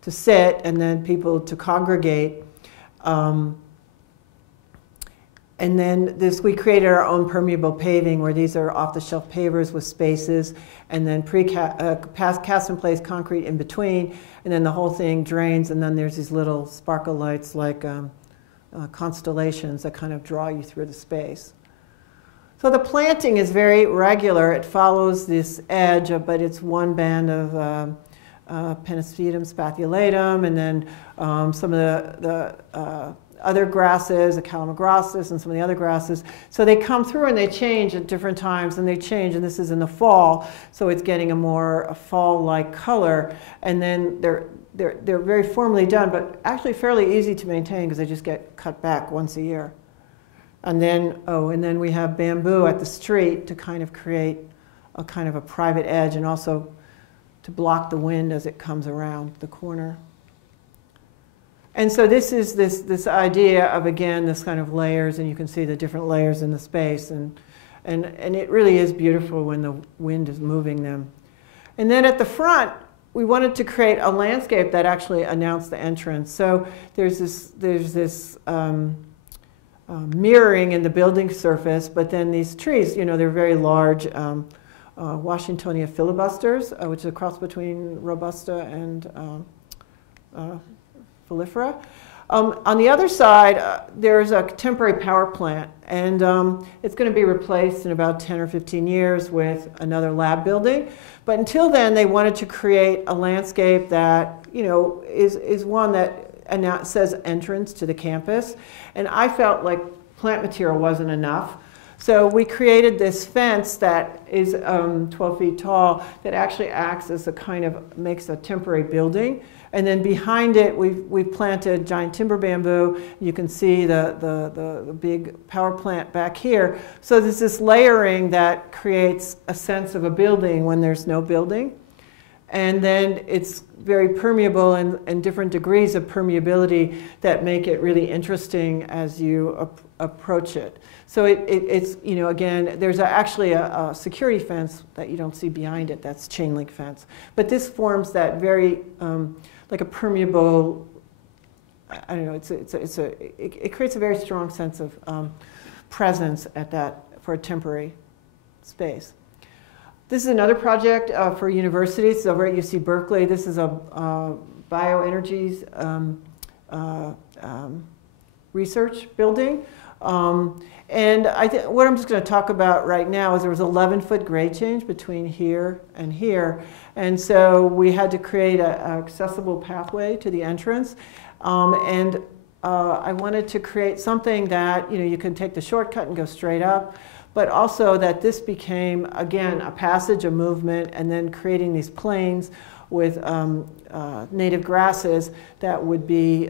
sit, and then people to congregate. And then we created our own permeable paving, where these are off-the-shelf pavers with spaces, and then cast-in-place concrete in between, and then the whole thing drains, and then there's these little sparkle lights like constellations that kind of draw you through the space. So the planting is very regular. It follows this edge, but it's one band of Pennisphaedum spathulatum, and then some of the other grasses, the calamagrostis and some of the other grasses. So they come through and they change at different times, and they change, and this is in the fall, so it's getting a fall-like color. And then they're very formally done, but actually fairly easy to maintain because they just get cut back once a year. And then we have bamboo at the street to kind of create a kind of a private edge, and also to block the wind as it comes around the corner. And so this is this idea of, again, this kind of layers, and you can see the different layers in the space, and it really is beautiful when the wind is moving them. And then at the front, we wanted to create a landscape that actually announced the entrance. So there's this mirroring in the building surface, but then these trees, they're very large. Washingtonia filibusters, which is a cross between Robusta and Folifera. On the other side, there's a temporary power plant, and it's going to be replaced in about 10 or 15 years with another lab building. But until then, they wanted to create a landscape that is one that says entrance to the campus. And I felt like plant material wasn't enough. So we created this fence that is 12 feet tall that actually acts as makes a temporary building. And then behind it, we've planted giant timber bamboo. You can see the big power plant back here. So there's this layering that creates a sense of a building when there's no building. And then it's very permeable, and different degrees of permeability that make it really interesting as you approach it. So it's again, there's actually a security fence that you don't see behind it. That's chain link fence. But this forms that very, like a permeable, I don't know, it creates a very strong sense of presence for a temporary space. This is another project for universities. So over at UC Berkeley, this is a bioenergies research building. And what I'm just going to talk about right now is there was 11-foot grade change between here and here. And so we had to create an accessible pathway to the entrance. I wanted to create something that you can take the shortcut and go straight up, but also that this became, again, a passage, a movement, and then creating these plains with native grasses that would be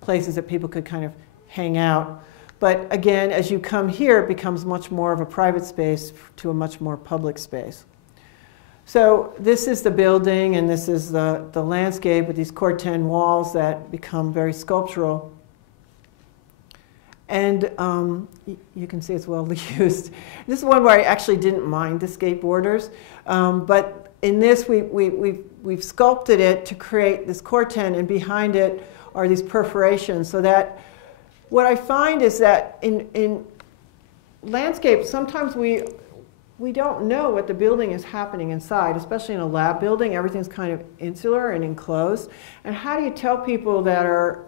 places that people could kind of hang out. But again, as you come here, it becomes much more of a private space to a much more public space. So this is the building, and this is the landscape with these corten walls that become very sculptural. And you can see it's well used. This is one where I actually didn't mind the skateboarders, but in this we've sculpted it to create this corten, and behind it are these perforations, so that what I find is that in landscape, sometimes we don't know what the building is happening inside, especially in a lab building. Everything's kind of insular and enclosed. And how do you tell people that are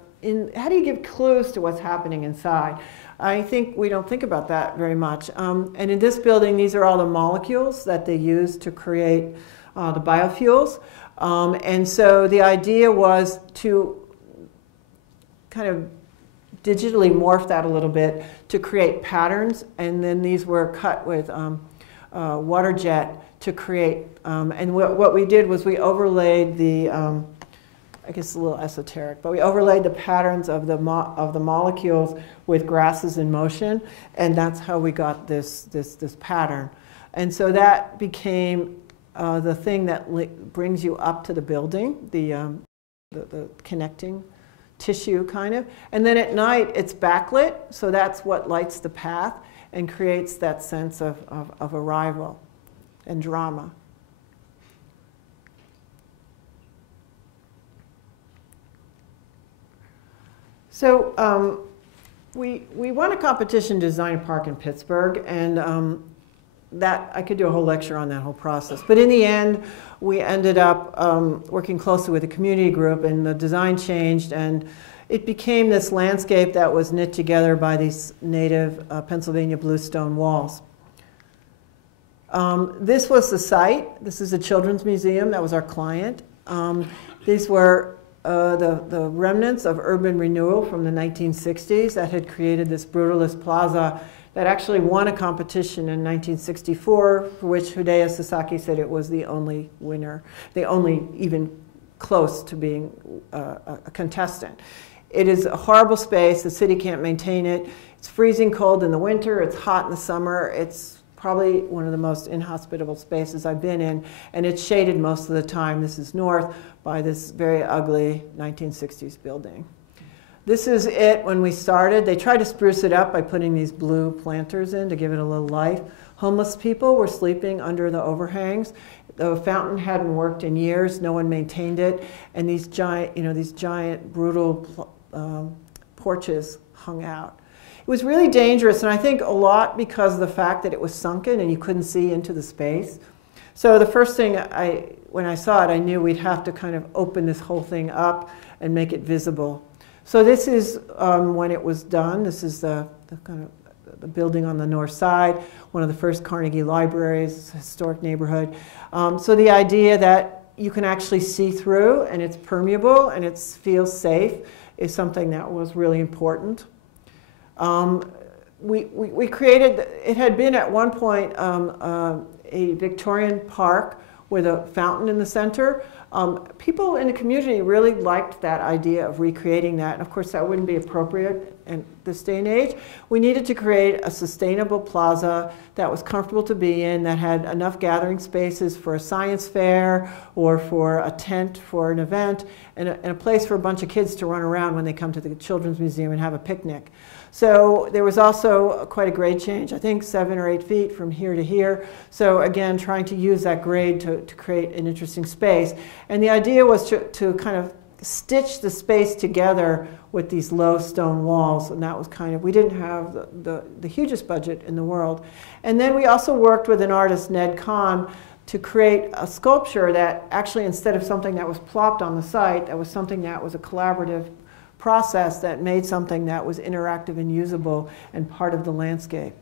how do you give clues to what's happening inside? I think we don't think about that very much. And in this building, these are all the molecules that they use to create the biofuels. And so the idea was to kind of digitally morph that a little bit to create patterns. And then these were cut with water jet to create. And what we did was we overlaid the I guess it's a little esoteric, but we overlaid the patterns of the molecules with grasses in motion, and that's how we got this pattern. And so that became the thing that brings you up to the building, the connecting tissue kind of. And then at night it's backlit, so that's what lights the path and creates that sense of arrival and drama. So we won a competition to design a park in Pittsburgh, and that I could do a whole lecture on that whole process. But in the end, we ended up working closely with a community group, and the design changed, and it became this landscape that was knit together by these native Pennsylvania bluestone walls. This was the site. This is a children's museum. That was our client. These were the remnants of urban renewal from the 1960s that had created this brutalist plaza that actually won a competition in 1964, for which Hideo Sasaki said it was the only winner, the only even close to being a contestant. It is a horrible space. The city can't maintain it. It's freezing cold in the winter. It's hot in the summer. It's probably one of the most inhospitable spaces I've been in, and it's shaded most of the time. This is north by this very ugly 1960s building. This is it when we started. They tried to spruce it up by putting these blue planters in to give it a little life. Homeless people were sleeping under the overhangs. The fountain hadn't worked in years. No one maintained it, and these giant, brutal porches hung out. It was really dangerous, and I think a lot because of the fact that it was sunken and you couldn't see into the space. So the first thing when I saw it, I knew we'd have to kind of open this whole thing up and make it visible. So this is when it was done. This is the kind of the building on the north side, one of the first Carnegie libraries, historic neighborhood. So the idea that you can actually see through and it's permeable and it feels safe is something that was really important. We created, it had been at one point a Victorian park with a fountain in the center. People in the community really liked that idea of recreating that. And of course, that wouldn't be appropriate in this day and age. We needed to create a sustainable plaza that was comfortable to be in, that had enough gathering spaces for a science fair or for a tent for an event, and a place for a bunch of kids to run around when they come to the Children's Museum and have a picnic. So there was also quite a grade change, I think 7 or 8 feet from here to here. So again, trying to use that grade to create an interesting space. And the idea was to kind of stitch the space together with these low stone walls. And that was kind of, we didn't have the hugest budget in the world. And then we also worked with an artist, Ned Kahn, to create a sculpture that actually, instead of something that was plopped on the site, that was something that was a collaborative process that made something that was interactive and usable and part of the landscape.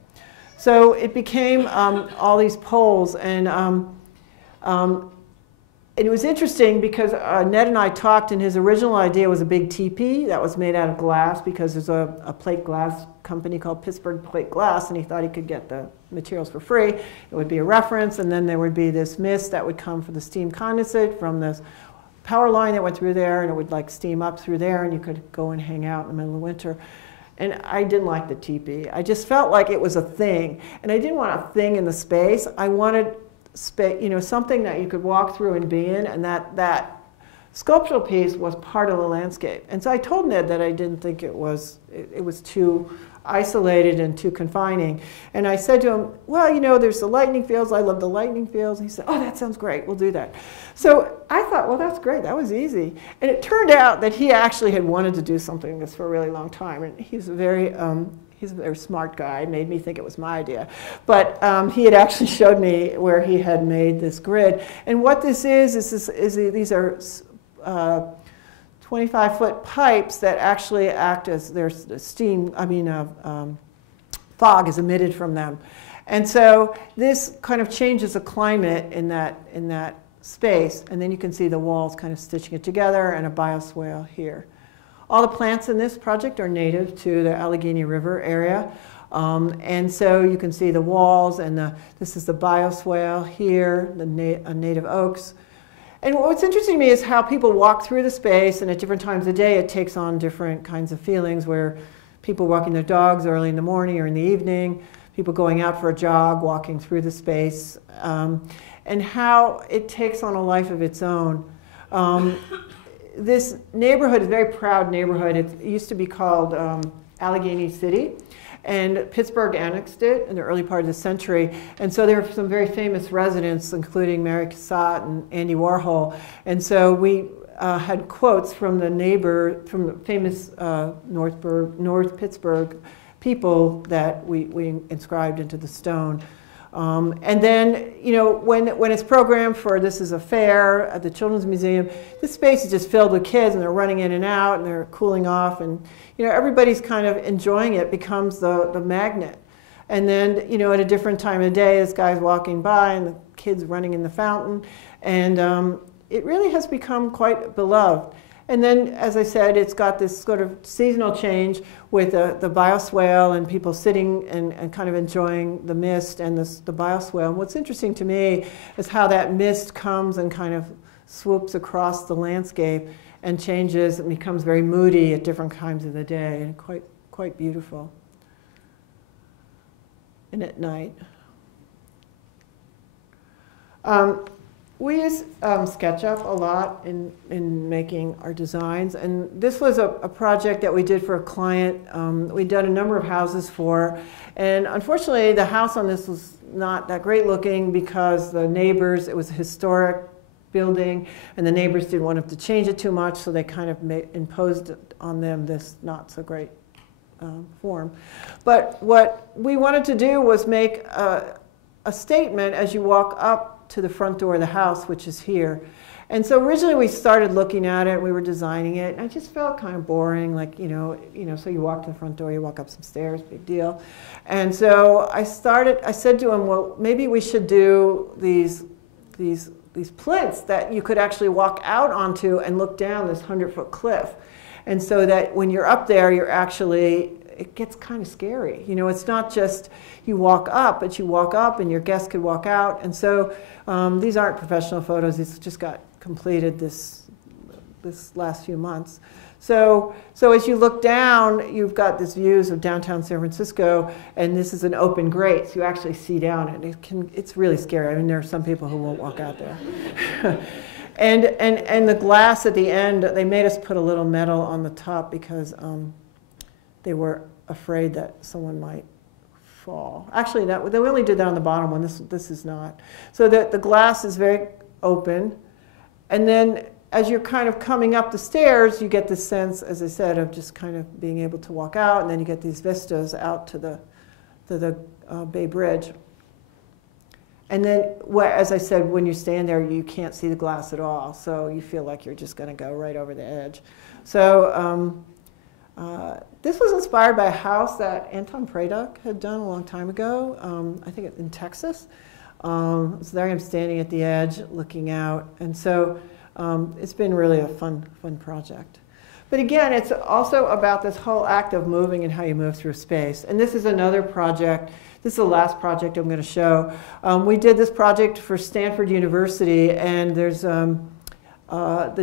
So it became all these poles, and it was interesting because Ned and I talked, and his original idea was a big teepee that was made out of glass, because there's a plate glass company called Pittsburgh Plate Glass, and he thought he could get the materials for free. It would be a reference, and then there would be this mist that would come from the steam condensate from this power line that went through there, and it would like steam up through there, and you could go and hang out in the middle of winter. And I didn't like the teepee. I just felt like it was a thing, and I didn't want a thing in the space. I wanted something that you could walk through and be in, and that sculptural piece was part of the landscape. And so I told Ned that I didn't think it was too isolated and too confining. And I said to him, well, you know, there's the lightning fields. I love the lightning fields. And he said, oh, that sounds great. We'll do that. So I thought, well, that's great. That was easy. And it turned out that he actually had wanted to do something like this for a really long time. And he's a very smart guy. Made me think it was my idea. But he had actually showed me where he had made this grid. And what this is these are 25-foot pipes that actually act as there's steam, fog is emitted from them. And so this kind of changes the climate in that space. And then you can see the walls kind of stitching it together and a bioswale here. All the plants in this project are native to the Allegheny River area. And so you can see the walls, and this is the bioswale here, the native oaks. And what's interesting to me is how people walk through the space, and at different times of day it takes on different kinds of feelings, where people walking their dogs early in the morning or in the evening, people going out for a jog, walking through the space, and how it takes on a life of its own. This neighborhood is a very proud neighborhood. It used to be called Allegheny City. And Pittsburgh annexed it in the early part of the century. And so there were some very famous residents, including Mary Cassatt and Andy Warhol. And so we had quotes from the famous North Pittsburgh people that we inscribed into the stone. And then, you know, when it's programmed for this is a fair at the Children's Museum, this space is just filled with kids, and they're running in and out, and they're cooling off, and you know, everybody's kind of enjoying it. Becomes the magnet. And then, you know, at a different time of day, this guy's walking by, and the kids running in the fountain, and it really has become quite beloved. And then, as I said, it's got this sort of seasonal change with the bioswale and people sitting and kind of enjoying the mist and the bioswale. And what's interesting to me is how that mist comes and kind of swoops across the landscape and changes and becomes very moody at different times of the day, and quite beautiful. And at night. We use SketchUp a lot in making our designs, and this was a project that we did for a client. We'd done a number of houses for, and unfortunately the house on this was not that great looking because the neighbors, it was a historic building, and the neighbors didn't want them to change it too much, so they kind of imposed on them this not so great form. But what we wanted to do was make a statement as you walk up to the front door of the house, which is here. And so originally we started looking at it, we were designing it, and I just felt kind of boring, like, you know, so you walk to the front door, you walk up some stairs, big deal. And so I said to him, well, maybe we should do these plinths that you could actually walk out onto and look down this 100-foot cliff. And so that when you're up there, you're actually, it gets kind of scary. You know, it's not just you walk up, but you walk up and your guests could walk out. And so these aren't professional photos. These just got completed this last few months. So as you look down, you've got these views of downtown San Francisco, and this is an open grate, so you actually see down it. It's really scary. I mean, there are some people who won't walk out there. and the glass at the end, they made us put a little metal on the top because they were afraid that someone might fall. Actually, they only did that on the bottom one. This is not. So the glass is very open, and then as you're kind of coming up the stairs, you get this sense, as I said, of just kind of being able to walk out, and then you get these vistas out to the Bay Bridge. And then, as I said, when you stand there, you can't see the glass at all, so you feel like you're just going to go right over the edge. So this was inspired by a house that Anton Preduk had done a long time ago, I think in Texas. So there I'm standing at the edge looking out, and so it's been really a fun project. But again, it's also about this whole act of moving and how you move through space. And this is another project. This is the last project I'm going to show. We did this project for Stanford University, and there's the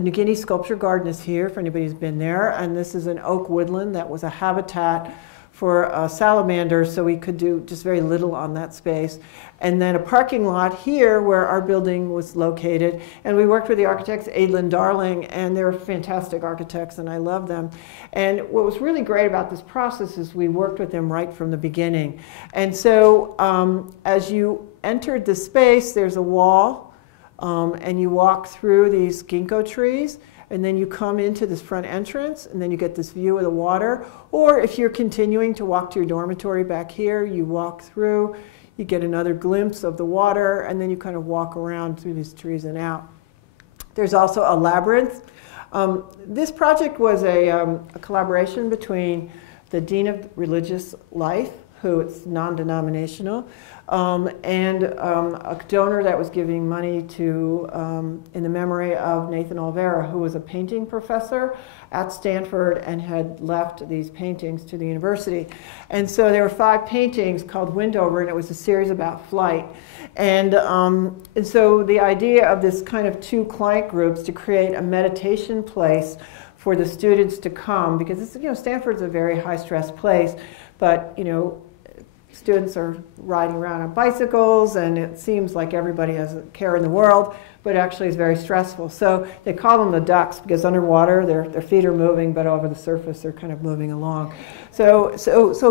New Guinea Sculpture Garden is here, for anybody who's been there. And this is an oak woodland that was a habitat for salamanders, so we could do just very little on that space. And then a parking lot here where our building was located. And we worked with the architects, Adlin Darling, and they're fantastic architects, and I love them. And what was really great about this process is we worked with them right from the beginning. And so as you entered the space, there's a wall, and you walk through these ginkgo trees, and then you come into this front entrance, and then you get this view of the water. Or if you're continuing to walk to your dormitory back here, you walk through, you get another glimpse of the water, and then you kind of walk around through these trees and out. There's also a labyrinth. This project was a collaboration between the Dean of Religious Life, who is non-denominational, and a donor that was giving money to, in the memory of Nathan Olvera, who was a painting professor at Stanford and had left these paintings to the university. And so there were 5 paintings called Windover, and it was a series about flight. And so the idea of this kind of 2 client groups to create a meditation place for the students to come, because it's, you know, Stanford's a very high-stress place, but, you know, students are riding around on bicycles, and it seems like everybody has a care in the world, but actually it's very stressful. So they call them the ducks, because underwater their feet are moving, but over the surface they're kind of moving along. So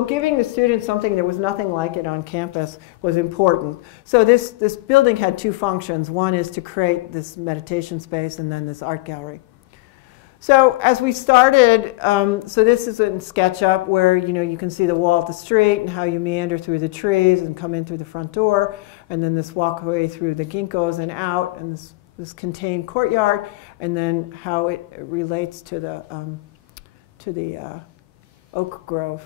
giving the students something that was nothing like it on campus was important. So this building had 2 functions. One is to create this meditation space, and then this art gallery. So as we started, so this is in SketchUp where, you know, you can see the wall of the street and how you meander through the trees and come in through the front door, and then this walkway through the ginkgos and out, and this contained courtyard, and then how it relates to the oak grove.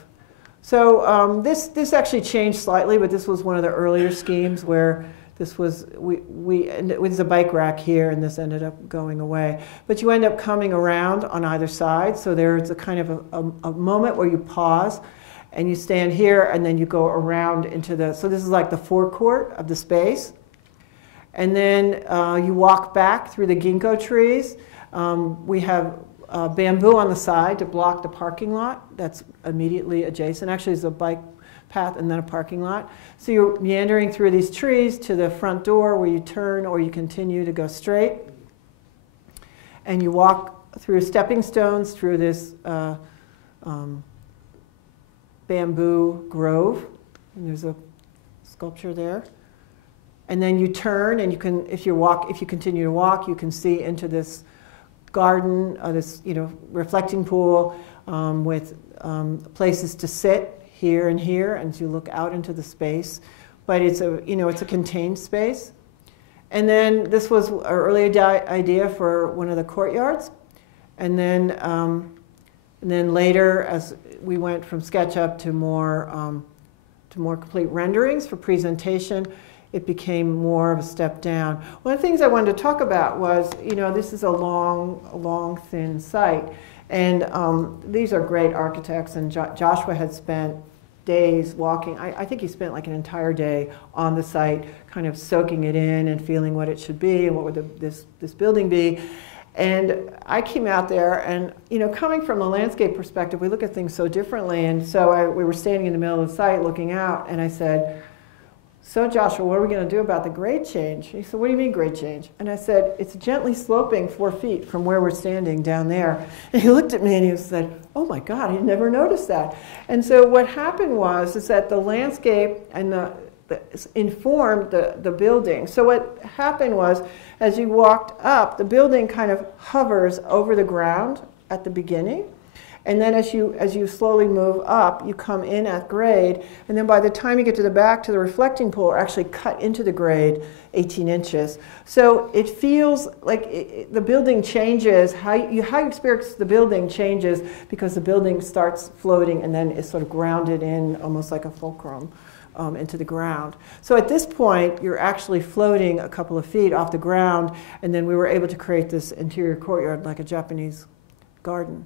So this actually changed slightly, but this was one of the earlier schemes where this was, it was a bike rack here, and this ended up going away. But you end up coming around on either side, so there's a kind of a moment where you pause, and you stand here, and then you go around into the, so this is like the forecourt of the space. And then you walk back through the ginkgo trees. We have bamboo on the side to block the parking lot that's immediately adjacent. Actually, there's a bike path and then a parking lot. So you're meandering through these trees to the front door where you turn, or you continue to go straight. And you walk through stepping stones through this bamboo grove. And there's a sculpture there. And then you turn, and you can, if you continue to walk, you can see into this garden, this, you know, reflecting pool with places to sit here and here, and you look out into the space. But it's a, you know, it's a contained space. And then this was an early idea for one of the courtyards. And then later, as we went from SketchUp to more complete renderings for presentation, it became more of a step down. One of the things I wanted to talk about was, you know, this is a long, thin site. And these are great architects, and Joshua had spent days walking. I think he spent like an entire day on the site, kind of soaking it in and feeling what it should be and what would this building be. And I came out there, and, you know, coming from a landscape perspective, we look at things so differently. And so we were standing in the middle of the site looking out, and I said, "So Joshua, what are we going to do about the grade change?" He said, "What do you mean grade change?" And I said, "It's gently sloping 4 feet from where we're standing down there." And he looked at me and he said, "Oh my God, I'd never noticed that." And so what happened was is that the landscape and informed the building. So what happened was, as you walked up, the building kind of hovers over the ground at the beginning. And then as you slowly move up, you come in at grade, and then by the time you get to the back to the reflecting pool, are actually cut into the grade 18 inches. So it feels like the building changes, how you experience the building changes, because the building starts floating and then is sort of grounded in almost like a fulcrum into the ground. So at this point, you're actually floating a couple of feet off the ground, and then we were able to create this interior courtyard like a Japanese garden.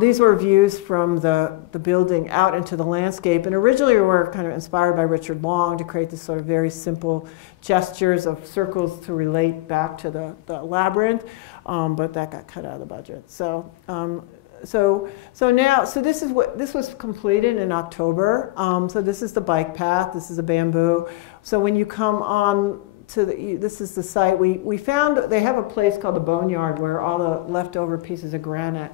These were views from the building out into the landscape, and originally we were kind of inspired by Richard Long to create this sort of very simple gestures of circles to relate back to the labyrinth, but that got cut out of the budget. So So this was completed in October. So this is the bike path. This is the bamboo. So when you come on to this is the site. We found they have a place called the Boneyard where all the leftover pieces of granite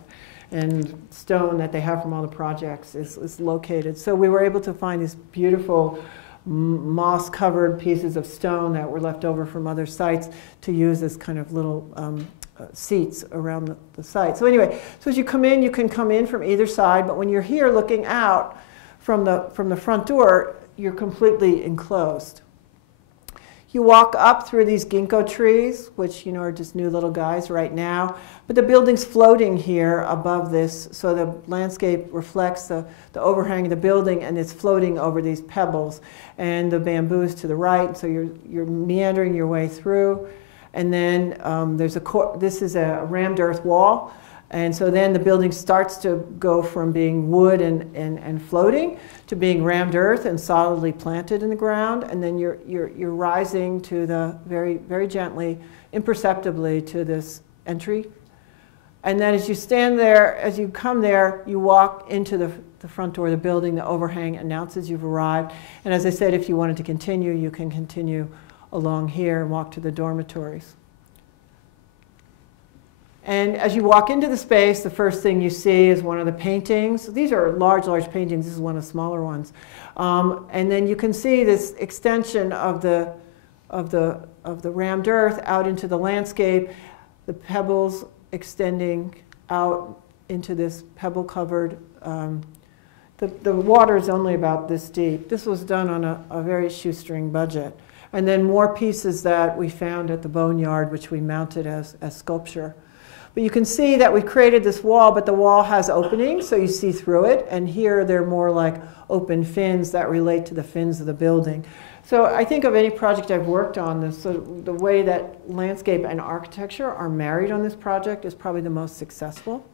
and stone that they have from all the projects is located. So we were able to find these beautiful moss-covered pieces of stone that were left over from other sites to use as kind of little seats around the site. So anyway, so as you come in, you can come in from either side, but when you're here looking out from the front door, you're completely enclosed. You walk up through these ginkgo trees, which are just new little guys right now, but the building's floating here above this, so the landscape reflects the overhang of the building, and it's floating over these pebbles, and the bamboo's to the right, so you're meandering your way through. And then this is a rammed earth wall. And so then the building starts to go from being wood and floating to being rammed earth and solidly planted in the ground. And then you're rising to the very, very gently, imperceptibly to this entry. And then as you stand there, as you come there, you walk into the front door of the building. The overhang announces you've arrived. And as I said, if you wanted to continue, you can continue along here and walk to the dormitories. And as you walk into the space, the first thing you see is one of the paintings. These are large, large paintings. This is one of the smaller ones. And then you can see this extension of the rammed earth out into the landscape, the pebbles extending out into this pebble-covered. The water is only about this deep. This was done on a very shoestring budget. And then more pieces that we found at the Boneyard, which we mounted as sculpture. But you can see that we created this wall, but the wall has openings, so you see through it. And here they're more like open fins that relate to the fins of the building. So I think of any project I've worked on, the way that landscape and architecture are married on this project is probably the most successful.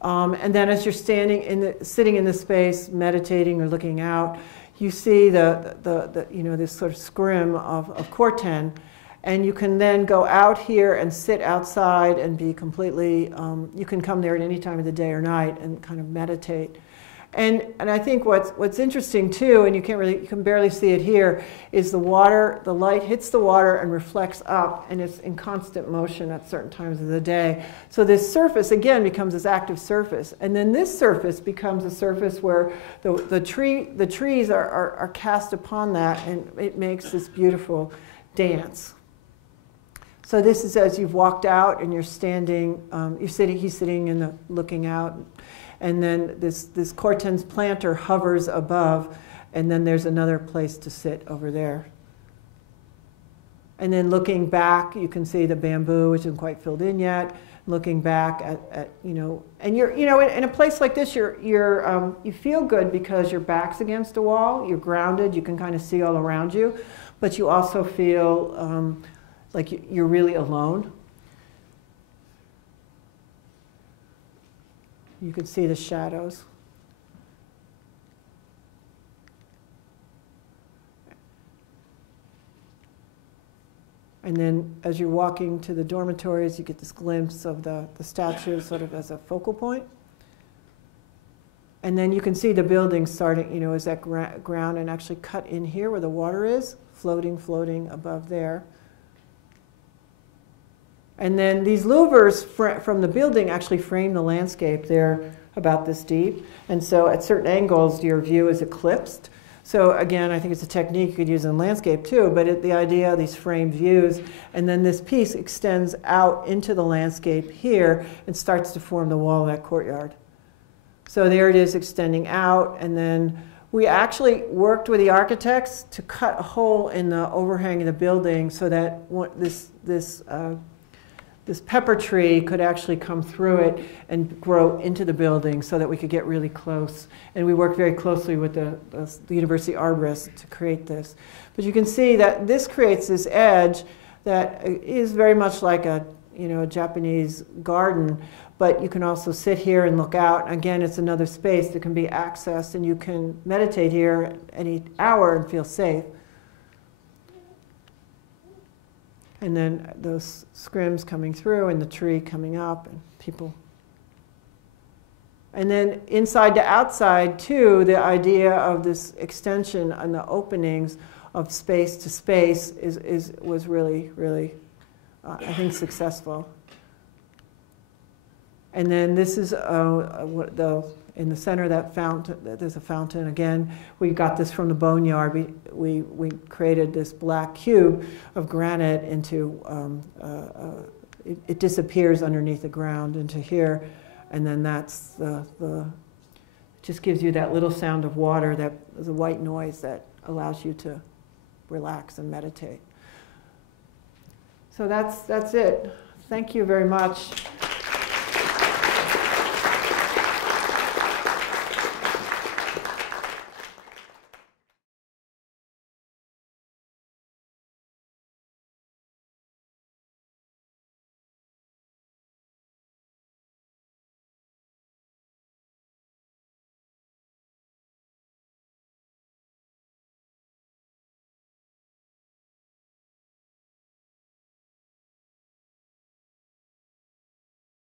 And then as you're sitting in the space, meditating or looking out, you see this sort of scrim of corten, and you can then go out here and sit outside and be completely. You can come there at any time of the day or night and kind of meditate. And I think what's interesting too, and you can barely see it here, is the water. The light hits the water and reflects up, and it's in constant motion at certain times of the day. So this surface again becomes this active surface, and then this surface becomes a surface where the trees are cast upon that, and it makes this beautiful dance. So this is as you've walked out and you're standing. He's sitting looking out. And then this corten's planter hovers above, and then there's another place to sit over there. And then looking back, you can see the bamboo, which isn't quite filled in yet. Looking back at and you're in a place like this, you feel good because your back's against a wall. You're grounded. You can kind of see all around you, but you also feel like you're really alone. You can see the shadows. And then as you're walking to the dormitories, you get this glimpse of the statue sort of as a focal point. And then you can see the building starting, as that ground and actually cut in here where the water is, floating above there. And then these louvers from the building actually frame the landscape. They're about this deep. And so at certain angles, your view is eclipsed. So again, I think it's a technique you could use in landscape too, but the idea of these framed views, and then this piece extends out into the landscape here and starts to form the wall of that courtyard. So there it is extending out, and then we actually worked with the architects to cut a hole in the overhang of the building so that this pepper tree could actually come through it and grow into the building so that we could get really close. And we worked very closely with the university arborist to create this. But you can see that this creates this edge that is very much like a Japanese garden, but you can also sit here and look out. Again, it's another space that can be accessed, and you can meditate here any hour and feel safe. And then those scrims coming through and the tree coming up and people. And then inside to outside, too, the idea of this extension and the openings of space to space was really, really, I think, successful. And then this is in the center of that fountain, there's a fountain again. We got this from the Boneyard. We created this black cube of granite into, it disappears underneath the ground into here. And then that's just gives you that little sound of water, that is a white noise that allows you to relax and meditate. So that's it. Thank you very much.